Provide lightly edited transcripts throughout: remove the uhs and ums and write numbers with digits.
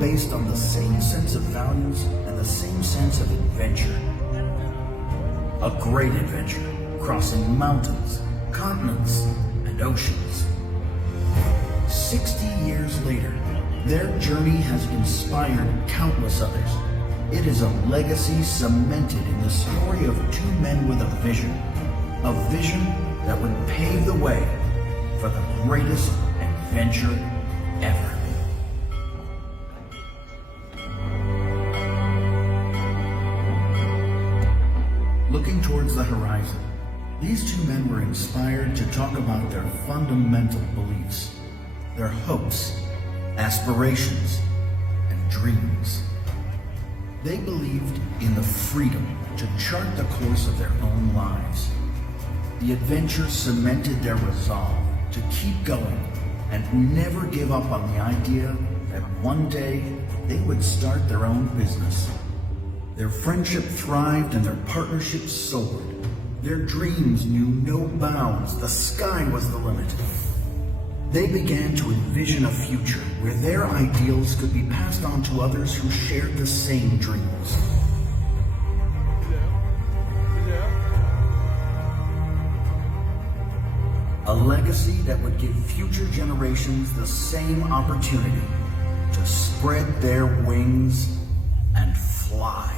Based on the same sense of values and the same sense of adventure. A great adventure, crossing mountains, continents, and oceans. 60 years later, their journey has inspired countless others. It is a legacy cemented in the story of two men with a vision that would pave the way for the greatest adventure ever. Looking towards the horizon, these two men were inspired to talk about their fundamental beliefs, their hopes, aspirations, and dreams. They believed in the freedom to chart the course of their own lives. The adventure cemented their resolve to keep going and never give up on the idea that one day they would start their own business. Their friendship thrived and their partnership soared. Their dreams knew no bounds. The sky was the limit. They began to envision a future where their ideals could be passed on to others who shared the same dreams. A legacy that would give future generations the same opportunity to spread their wings and fly.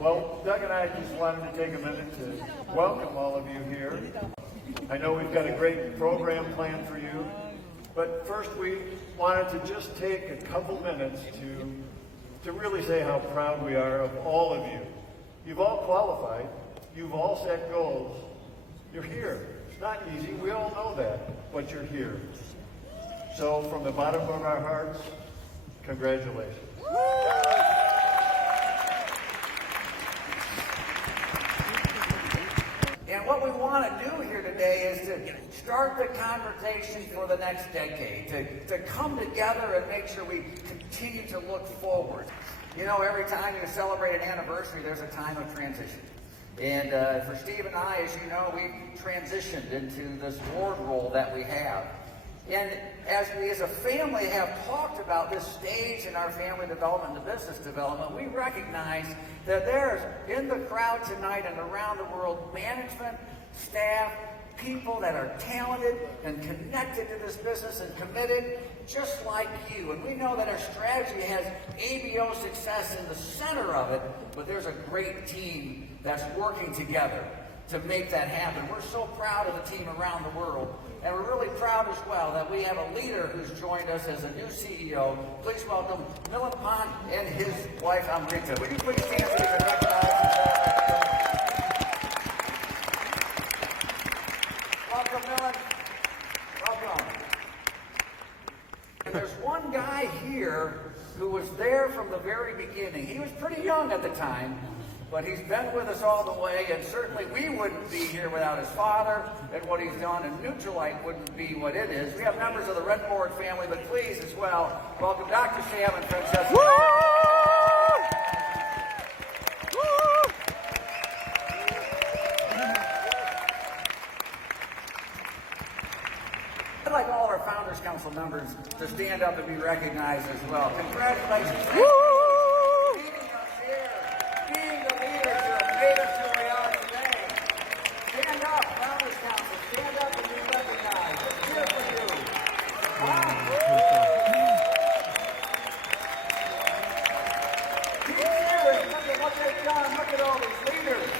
Well, Doug and I just wanted to take a minute to welcome all of you here. I know we've got a great program planned for you, but first we wanted to just take a couple minutes to really say how proud we are of all of you. You've all qualified, you've all set goals, you're here. It's not easy, we all know that, but you're here. So from the bottom of our hearts, congratulations. And what we want to do here today is to start the conversation for the next decade, to come together and make sure we continue to look forward. You know, every time you celebrate an anniversary, there's a time of transition. And for Steve and I, as you know, we've transitioned into this board role that we have. And as we as a family have talked about this stage in our family development and business development, we recognize that there's in the crowd tonight and around the world management, staff, people that are talented and connected to this business and committed just like you. And we know that our strategy has ABO success in the center of it, but there's a great team that's working together. to make that happen. We're so proud of the team around the world, and we're really proud as well that we have a leader who's joined us as a new CEO. Please welcome Milan Pont and his wife, Amrita. Would you please stand so you can recognize Welcome, Milan. Welcome. And there's one guy here who was there from the very beginning. He was pretty young at the time, but he's been with us all the way, and certainly we wouldn't be here without his father and what he's done, and Nutrilite wouldn't be what it is. We have members of the Red Board family, but please as well, welcome Dr. Sam and Francesca. I'd like all our Founders Council members to stand up and be recognized as well. Congratulations. Being us here, being the leaders who have made us who we are today. Stand up, Founders Council. Stand up and be recognized. Let's cheer for you. Keep cheering. Look at what they've done. Look at all these leaders.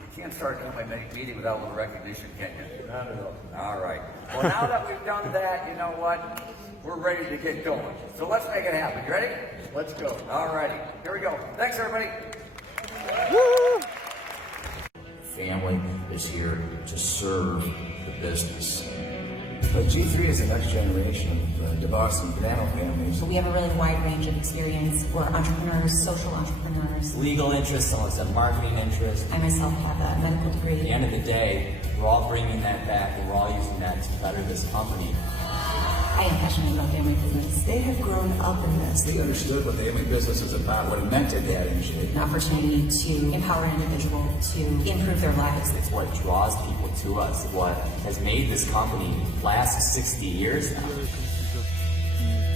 You can't start my meeting without a little recognition, can you? Not at all. All right. Well, now that we've done that, you know what? We're ready to get going. So let's make it happen. You ready? Let's go. All righty. Here we go. Thanks, everybody. Family is here to serve the business. But G3 is the next generation of the DeVos and Banano families. We have a really wide range of experience. We're entrepreneurs, social entrepreneurs. Legal interest, someone's a marketing interest. I myself have a medical degree. At the end of the day, we're all bringing that back and we're all using that to better this company. I am passionate about family business. They have grown up in this. They understood what the family business is about, what it meant to dad and shit. An opportunity to empower an individual to improve their lives. It's what draws people to us, what has made this company last 60 years now.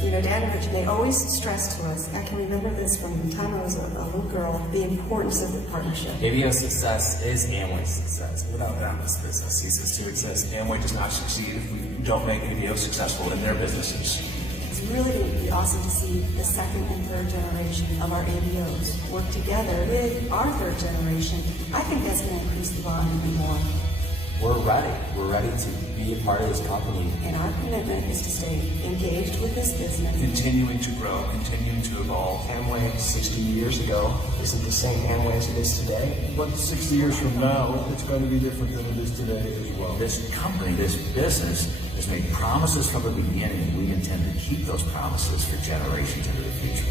You know, Dad and Richard, they always stressed to us, I can remember this from the time I was a little girl, the importance of the partnership. ABO's success is Amway's success. Without doubt, this business ceases to exist. Amway does not succeed if we don't make ABO successful in their businesses. It's really going to be awesome to see the second and third generation of our ABOs work together with our third generation. I think that's going to increase the bond even more. We're ready. We're ready to be a part of this company. And our commitment is to stay engaged with this business. Continuing to grow, continuing to evolve. Amway 60 years ago isn't the same Amway as it is today. But 60 years from now, it's going to be different than it is today as well. This company, this business, has made promises from the beginning, and we intend to keep those promises for generations into the future.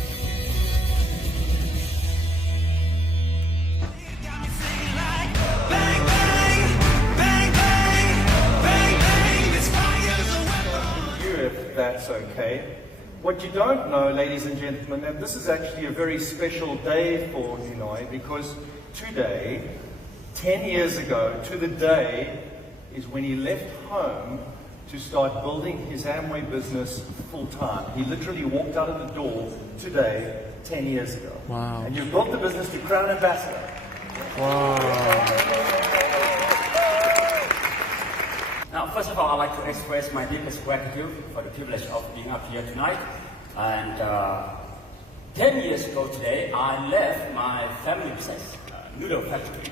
If that's okay. What you don't know, ladies and gentlemen, that this is actually a very special day for Illinois, because today, 10 years ago to the day, is when he left home to start building his Amway business full time. He literally walked out of the door today, 10 years ago. Wow. And you built the business to Crown Ambassador. Wow. Now, first of all, I'd like to express my deepest gratitude for the privilege of being up here tonight. And 10 years ago today, I left my family business, noodle factory,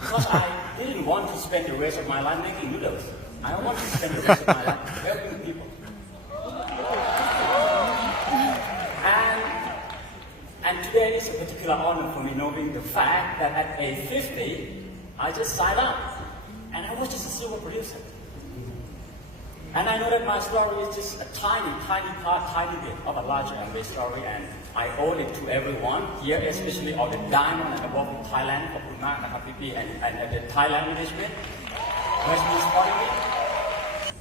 because I didn't want to spend the rest of my life making noodles. I want to spend the rest of my life helping people. And today is a particular honor for me, knowing the fact that at age 50, I just signed up, and I was just a silver producer. And I know that my story is just a tiny bit of a larger Amway story, and I owe it to everyone here, especially all the diamond and above in Thailand, for Kumar, Nakapipi, and the Thailand management who has been supporting me.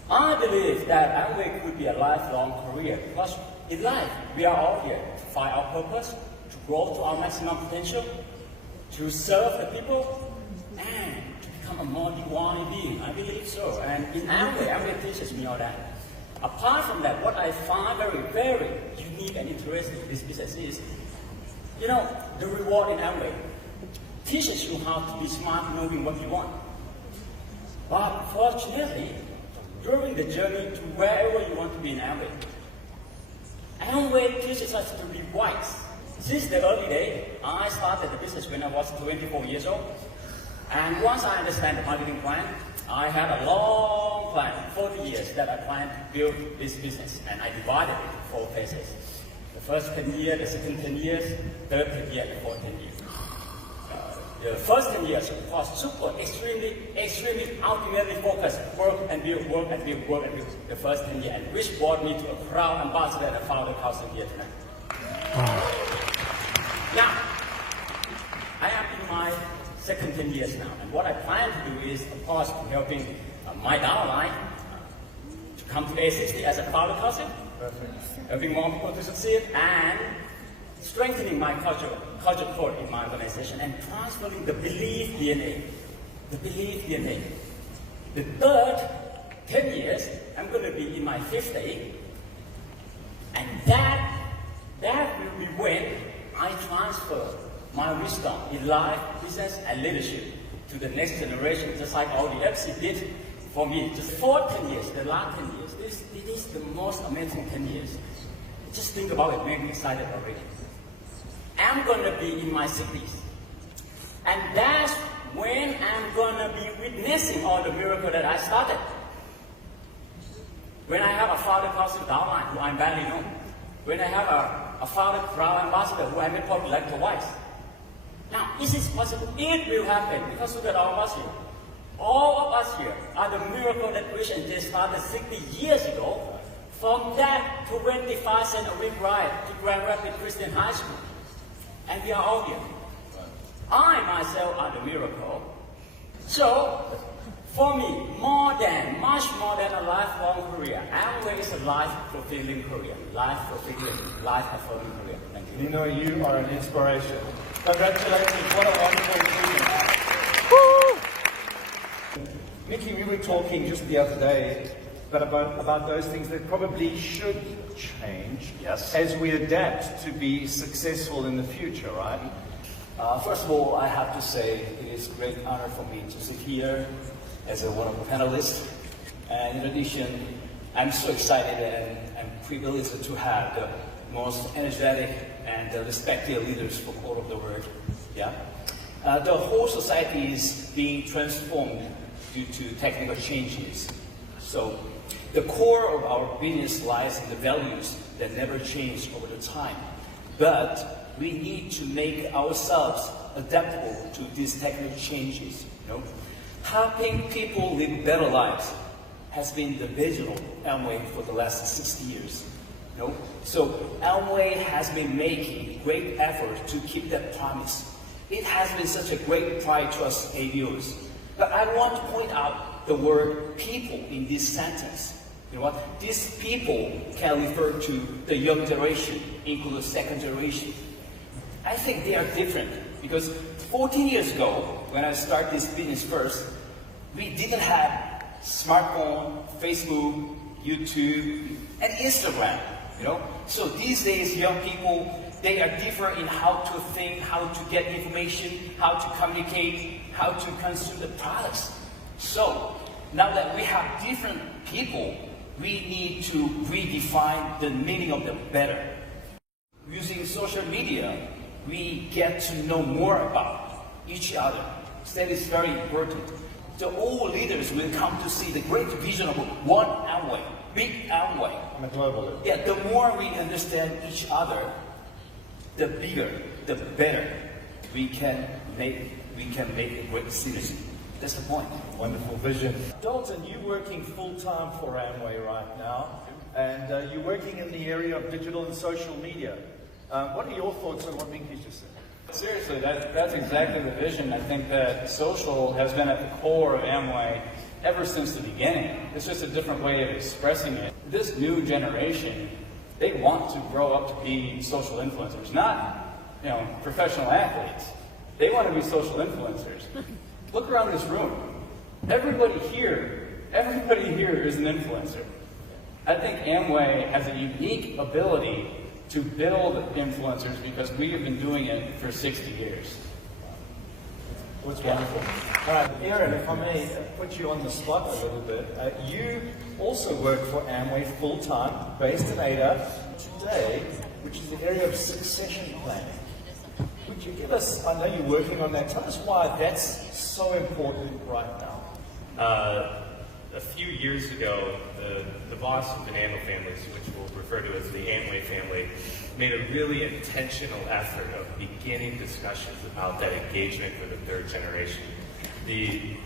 I believe that Amway could be a lifelong career, because in life, we are all here to find our purpose, to grow to our maximum potential, to serve the people, and become a more divine being. I believe so. And in Amway teaches me all that. Apart from that, what I find very, very unique and interesting in this business is, you know, the reward in Amway teaches you how to be smart, knowing what you want. But fortunately, during the journey to wherever you want to be in Amway Amway teaches us to be wise. Since the early day, I started the business when I was 24 years old. And once I understand the marketing plan, I had a long plan, 40 years, that I planned to build this business. And I divided it into 4 phases. The first 10 years, the second 10 years, third 10 years, and the fourth 10 years. The first 10 years was super, extremely, ultimately focused. Work and build, work and build, work and build. The first 10 years, and which brought me to a proud ambassador and a founder council here tonight. Now, I am in my second 10 years now, and what I plan to do is, of course, helping my downline to come to A60 as a founder council, helping more people to succeed, and strengthening my culture core in my organization, and transferring the belief DNA. The belief DNA. The third 10 years, I'm going to be in my 50, and that will be when I transfer my wisdom in life, business, and leadership to the next generation, just like all the FC did for me. Just for 10 years, the last 10 years, this is the most amazing 10 years. Just think about it, make me excited already. I'm going to be in my 60s. And that's when I'm going to be witnessing all the miracles that I started. When I have a founder council downline who I'm badly known. When I have a founder proud ambassador who I met probably like twice. Now, is this possible? It will happen because look at all of us here. All of us here are the miracle that Chris and Jay started 60 years ago. From that 25 cent a week ride to Grand Rapids Christian High School. And we are all here. I myself are the miracle. So, for me, much more than a lifelong career, Amway is a life-fulfilling career. Life-fulfilling, life-affirming career. Thank you. Nino, you are an inspiration. Congratulations, what a wonderful achievement. Mickey, we were talking just the other day about those things that probably should change as we adapt to be successful in the future, right? First of all, I have to say it is a great honor for me to sit here as one of the panelists. And in addition, I'm so excited and privileged to have the most energetic and respected leaders from all over the world. Yeah, the whole society is being transformed due to technical changes. So the core of our business lies in the values that never change over the time. But we need to make ourselves adaptable to these technical changes. You know? Helping people live better lives has been the vision of Amway for the last 60 years. You know? So Amway has been making great effort to keep that promise. It has been such a great pride to us ABOs. But I want to point out the word people in this sentence. You know what? These people can refer to the young generation, including the second generation. I think they are different because 14 years ago, when I started this business first, we didn't have smartphone, Facebook, YouTube, and Instagram. You know, so these days, young people, they are different in how to think, how to get information, how to communicate, how to consume the products. So now that we have different people, we need to redefine the meaning of the better. Using social media, we get to know more about each other. So that is very important. The all leaders will come to see the great vision of one Amway, big Amway. I'm a global leader. Yeah, the more we understand each other, the bigger, the better we can make a great synergy. That's the point. Wonderful vision. Dalton, you're working full-time for Amway right now, and you're working in the area of digital and social media. What are your thoughts on what Minky just said? Seriously, that's exactly the vision. I think that social has been at the core of Amway ever since the beginning. It's just a different way of expressing it. This new generation, they want to grow up to be social influencers, not, professional athletes. They want to be social influencers. Look around this room. Everybody here is an influencer. I think Amway has a unique ability to build influencers because we have been doing it for 60 years. What's wonderful. All right, Aaron, if I may put you on the spot a little bit. You also work for Amway full-time, based in Ada. today, which is the area of succession planning. Would you give us, I know you're working on that, tell us why that's so important right now. A few years ago, the boss of the Banana families, which we'll refer to as the Amway family, made a really intentional effort of beginning discussions about that engagement for the third generation. The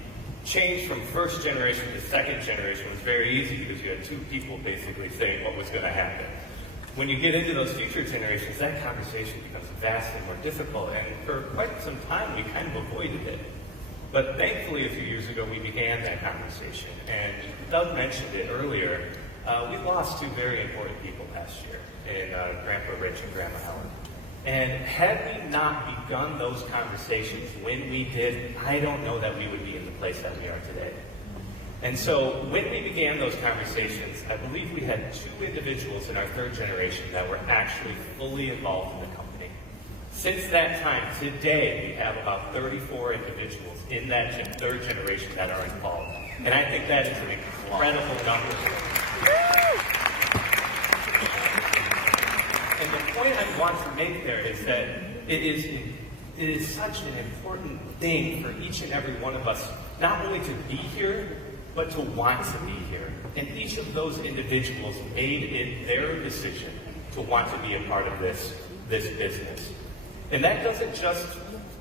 change from first generation to second generation was very easy because you had two people basically saying what was going to happen. When you get into those future generations, that conversation becomes vastly more difficult, and for quite some time we kind of avoided it. But thankfully, a few years ago, we began that conversation. And Doug mentioned it earlier. We lost two very important people last year in Grandpa Rich and Grandma Helen. And had we not begun those conversations when we did, I don't know that we would be in the place that we are today. And so when we began those conversations, I believe we had two individuals in our third generation that were actually fully involved in the company. Since that time, today, we have about 34 individuals in that third generation that are involved. And I think that is an incredible number. And the point I want to make there is that it is such an important thing for each and every one of us, not only to be here, but to want to be here. And each of those individuals made it their decision to want to be a part of this business. And that doesn't just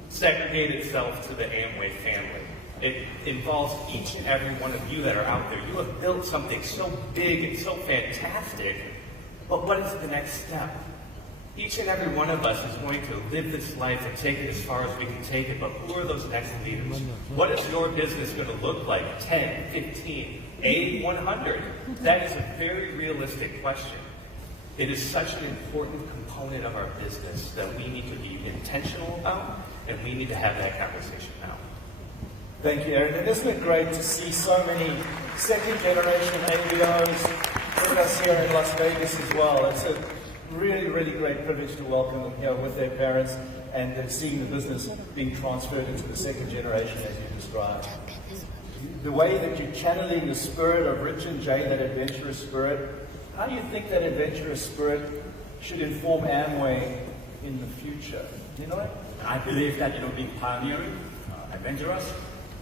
segregate itself to the Amway family. It involves each and every one of you that are out there. You have built something so big and so fantastic, but what is the next step? Each and every one of us is going to live this life and take it as far as we can take it, but who are those next leaders? What is your business going to look like 10, 15, 80, 100? That is a very realistic question. It is such an important component of our business that we need to be intentional about, and we need to have that conversation now. Thank you, Aaron. And isn't it great to see so many second-generation ABOs with us here in Las Vegas as well? It's a really, really great privilege to welcome them here with their parents and seeing the business being transferred into the second generation as you described. The way that you're channeling the spirit of Rich and Jay, that adventurous spirit, how do you think that adventurous spirit should inform Amway in the future? You know? I believe that being pioneering, adventurous,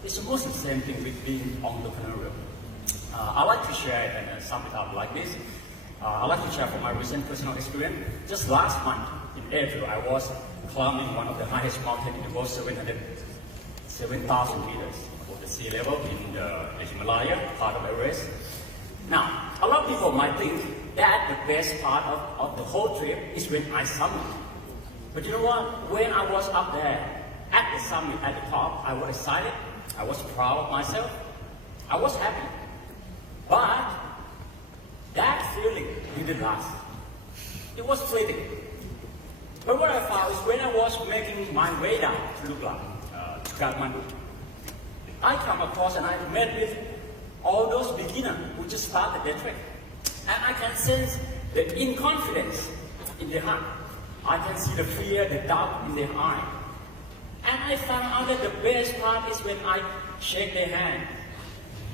is almost the same thing with being entrepreneurial. I like to share and sum it up like this. I like to share from my recent personal experience. Just last month, in April, I was climbing one of the highest mountains in the world, 7,000 meters above the sea level in the Himalaya, part of Everest. Now, a lot of people might think that the best part of the whole trip is when I summit. But you know what? When I was up there at the summit, at the top, I was excited. I was proud of myself. I was happy. But that feeling didn't last. It was fleeting. But what I found is when I was making my way down to Lukla, to Kathmandu, I come across and I met with all those beginners who just started their trek. And I can sense the inconfidence in their heart. I can see the fear, the doubt in their eye. And I found out that the best part is when I shake their hand.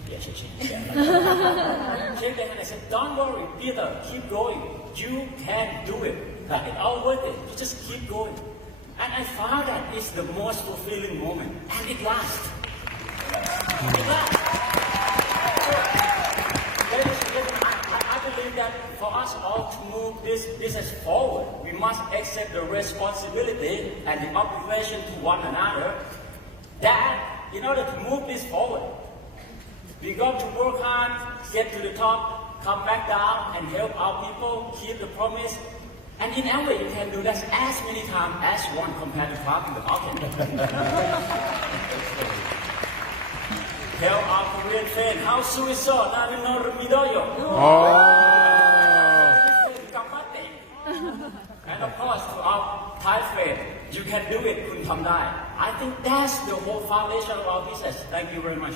Yeah, shake their hand. Shake their hand. I said, don't worry, Peter, keep going. You can do it. It's all worth it. You just keep going. And I found that it's the most fulfilling moment. And it lasts. It lasts. I believe that for us all to move this business forward, we must accept the responsibility and the obligation to one another that in order to move this forward, we got to work hard, get to the top, come back down and help our people keep the promise. And in Amway, you can do that as many times as one compared to climbing the mountain. Tell our Korean friend how suicide namin no rumidoyo. And of course, to our Thai friend, you can do it, kunทำได้. I think that's the whole foundation of our business. Thank you very much.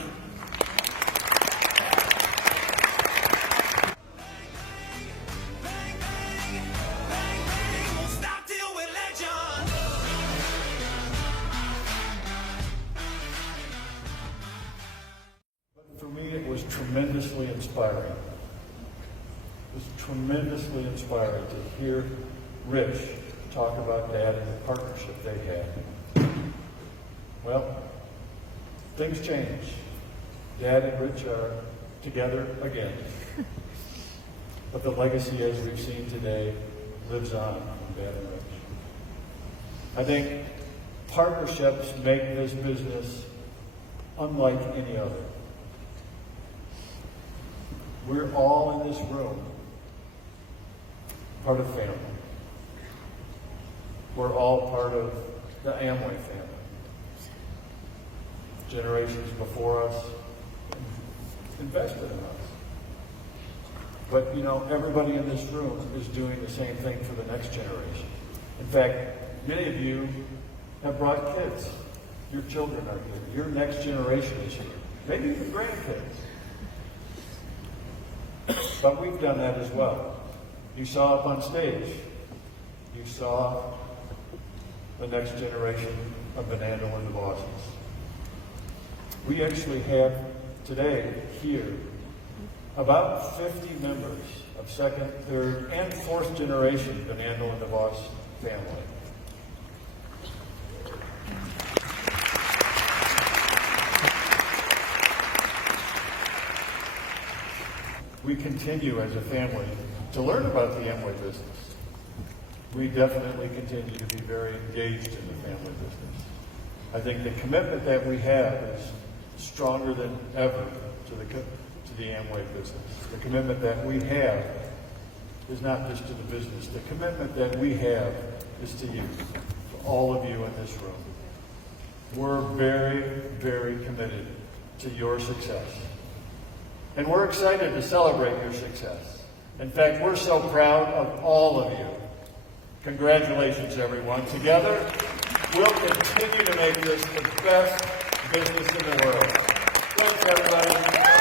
For me, it was tremendously inspiring. was tremendously inspired to hear Rich talk about Dad and the partnership they had. Well, things change. Dad and Rich are together again. But the legacy, as we've seen today, lives on from Dad and Rich. I think partnerships make this business unlike any other. We're all in this room part of family. We're all part of the Amway family. Generations before us invested in us. But, you know, everybody in this room is doing the same thing for the next generation. In fact, many of you have brought kids. Your children are here. Your next generation is here. Maybe even grandkids. But we've done that as well. You saw up on stage. You saw the next generation of Fernando and the Bosses. We actually have today here about 50 members of second, third, and fourth generation Fernando and the Boss family. We continue as a family to learn about the Amway business. We definitely continue to be very engaged in the family business. I think the commitment that we have is stronger than ever to the Amway business. The commitment that we have is not just to the business. The commitment that we have is to you, to all of you in this room. We're very, very committed to your success. And we're excited to celebrate your success. In fact, we're so proud of all of you. Congratulations, everyone. Together, we'll continue to make this the best business in the world. Thanks, everybody.